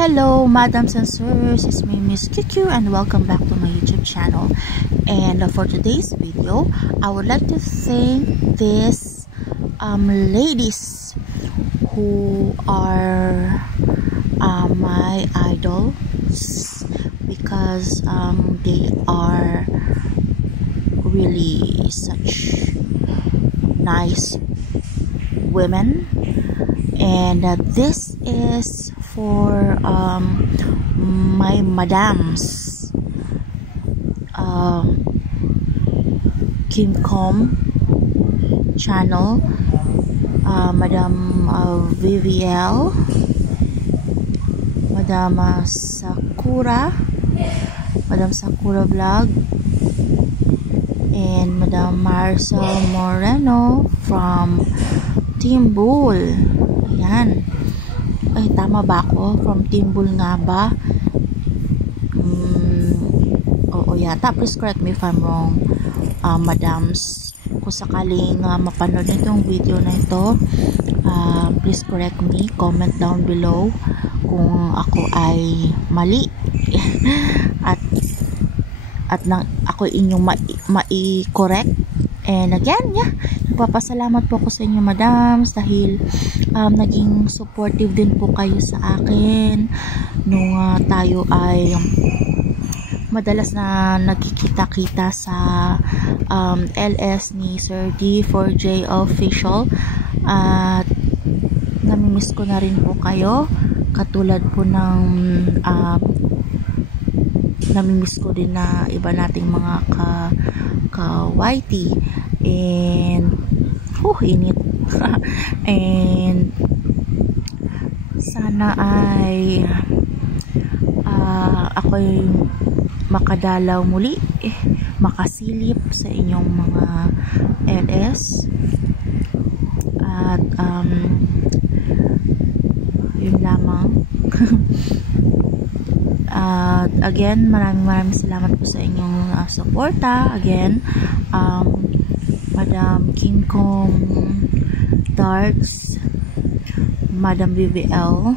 Hello, madams and sirs, it's me, Miss QQ, and welcome back to my YouTube channel. And for today's video, I would like to thank these ladies who are my idols because they are really such nice women. And this is for my madams, Kim Com channel, Madam VVL, Madam Sakura, Madam Sakura Vlog, and Madam Marcel Moreno from Team Bull. Ayan. Ay, tama ba ako? From Team Bull nga ba? Oo yata. Please correct me if I'm wrong, madams. Kung sakaling mapanood itong video na ito, please correct me. Comment down below kung ako ay mali. at ako inyong mai-correct. And again, nagpapasalamat po ako sa inyo, madams, dahil naging supportive din po kayo sa akin nung tayo ay madalas na nagkikita-kita sa LS ni Sir D4J Official. At namimiss ko na rin po kayo, katulad po ng namimiss ko din na iba nating mga ka-YT. And init. And sana ay ako'y makadalaw muli, makasilip sa inyong mga LS. At yun lamang. At again, maraming salamat po sa inyong suporta. Again, Madam Kim Com Darks, Madam VVL,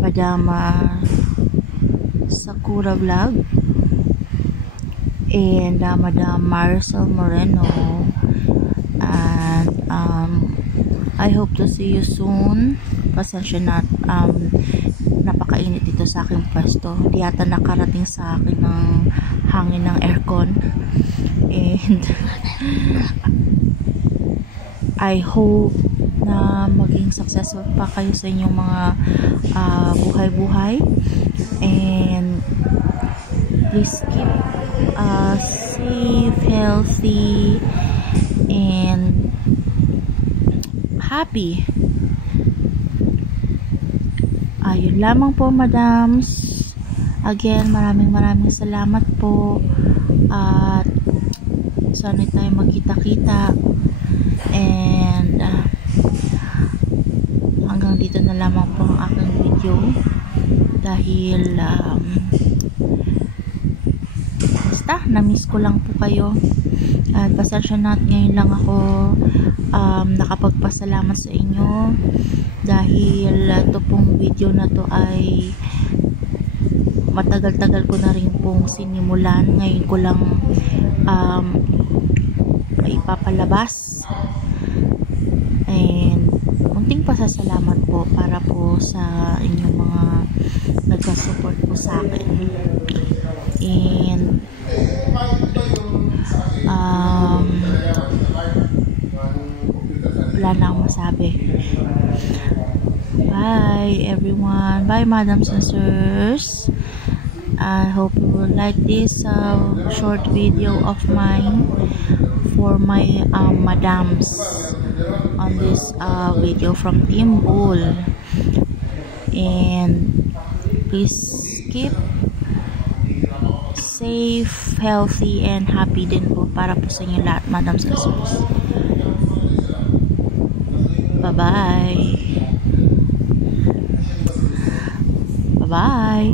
Madam Sakura Vlog, and Madam Marcel Moreno. And I hope to see you soon. Pasensya na, napakainit dito sa aking pwesto. Hindi yata nakarating sa akin ng hangin ng aircon. And I hope na maging successful pa kayo sa inyong mga buhay-buhay. And please keep safe, healthy, and happy. Ayun lamang po, madams. Again, maraming salamat po. At sana tayo magkita-kita. And hanggang dito na lamang po ang aking video. Dahil basta, na-miss ko lang po kayo. At pasensya na, ngayon lang ako nakapagpasalamat sa inyo. Dahil ito pong video na to ay matagal-tagal ko na rin pong sinimulan. Ngayon ko lang ipapalabas. And kunting pasasalamat po para po sa inyong mga nagka-support po sa akin. And wala na akong masabi. Bye everyone. Bye, madams and sirs. I hope you will like this short video of mine for my madams on this video from Team Bull. And please keep safe, healthy, and happy din po para po sa inyo lahat, madams and sirs. Bye-bye. Bye-bye.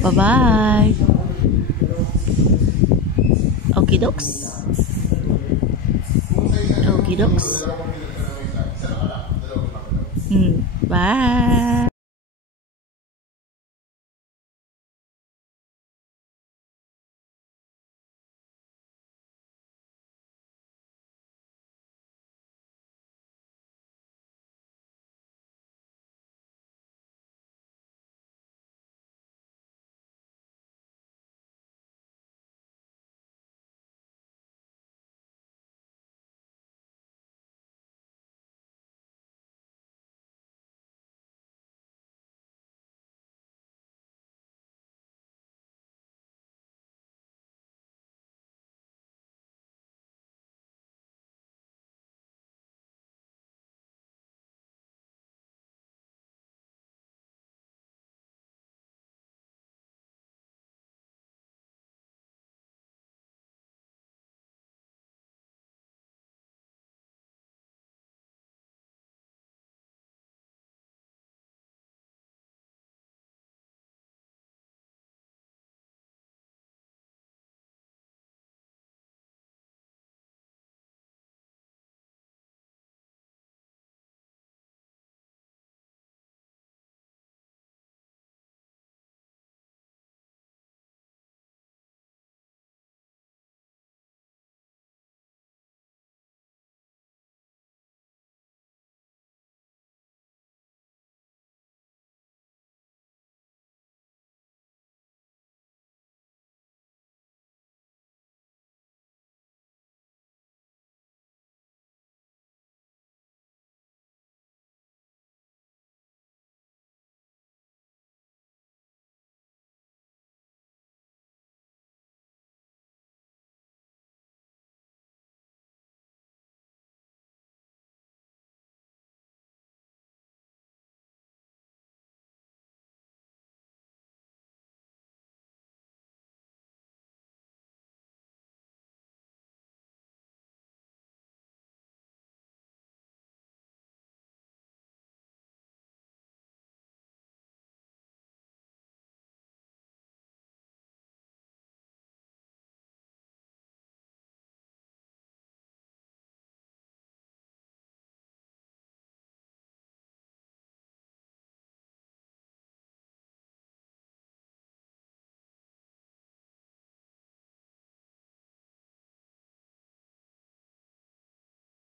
Bye-bye. Okie dokes. Okie dokes. Bye!